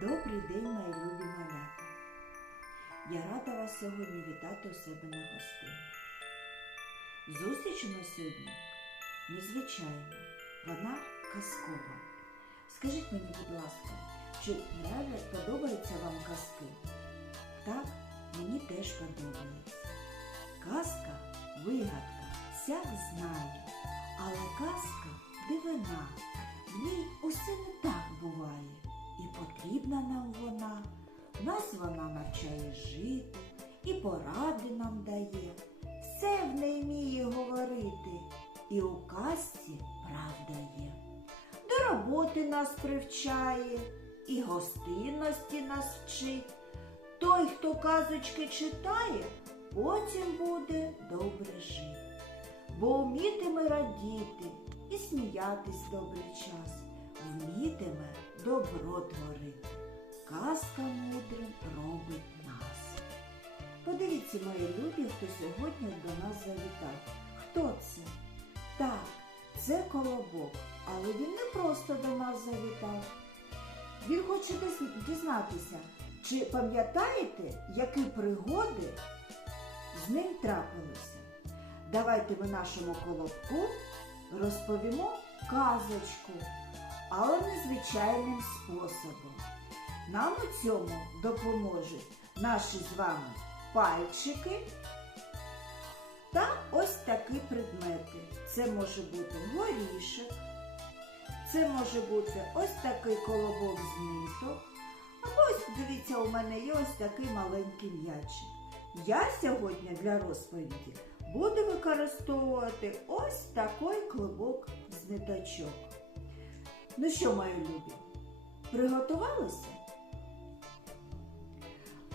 Добрий день, мої любі малята. Я рада вас сьогодні вітати у себе на гостині. Зустріч нас сьогодні незвичайна, вона казкова. Скажіть мені, будь ласка, чи реально подобаються вам казки? Так, мені теж подобається. Казка вигадка, всяк знає, але казка дивина. Потрібна нам вона. Нас вона навчає жити, і поради нам дає. Все в неї вміє говорити, і у казці правда є. До роботи нас привчає, і гостинності нас вчить. Той, хто казочки читає, потім буде добре жити. Бо вмітиме радіти і сміятись добрий час, вмітиме добро творити. Казка мудрим робить нас. Подивіться, мої любі, хто сьогодні до нас завітав. Хто це? Так, це колобок, але він не просто до нас завітав. Він хоче дізнатися, чи пам'ятаєте, які пригоди з ним трапилися. Давайте ми нашому колобку розповімо казочку, але незвичайним способом. Нам у цьому допоможуть наші з вами пальчики та ось такі предмети. Це може бути горішок, це може бути ось такий колобок з ниток, або ось, дивіться, у мене є ось такий маленький м'ячик. Я сьогодні для розповіді буду використовувати ось такий клубок з ниточок. Ну що, мої любі, приготувалися?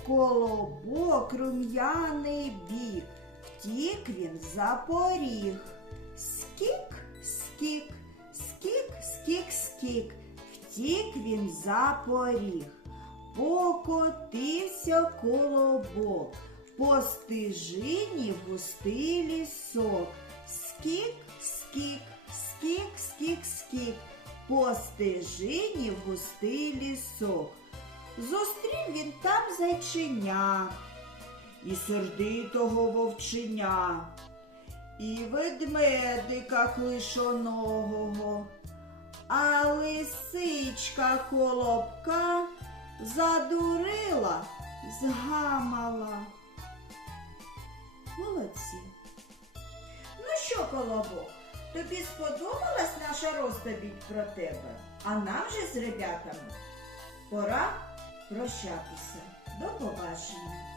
Колобок рум'яний бік, втік він за поріг. Скік, скік, скік, скік, скік, втік він за поріг. Покотився колобок, по стежині густий лісок. Скік, стежині в густий лісок. Зустрів він там зайчиня і сердитого вовченя, і ведмедика клишоного, а лисичка колобка задурила, згамала. Молодці. Ну що, колобок, тобі сподобалась наша розповідь про тебе? А нам же з ребятами пора прощатися. До побачення.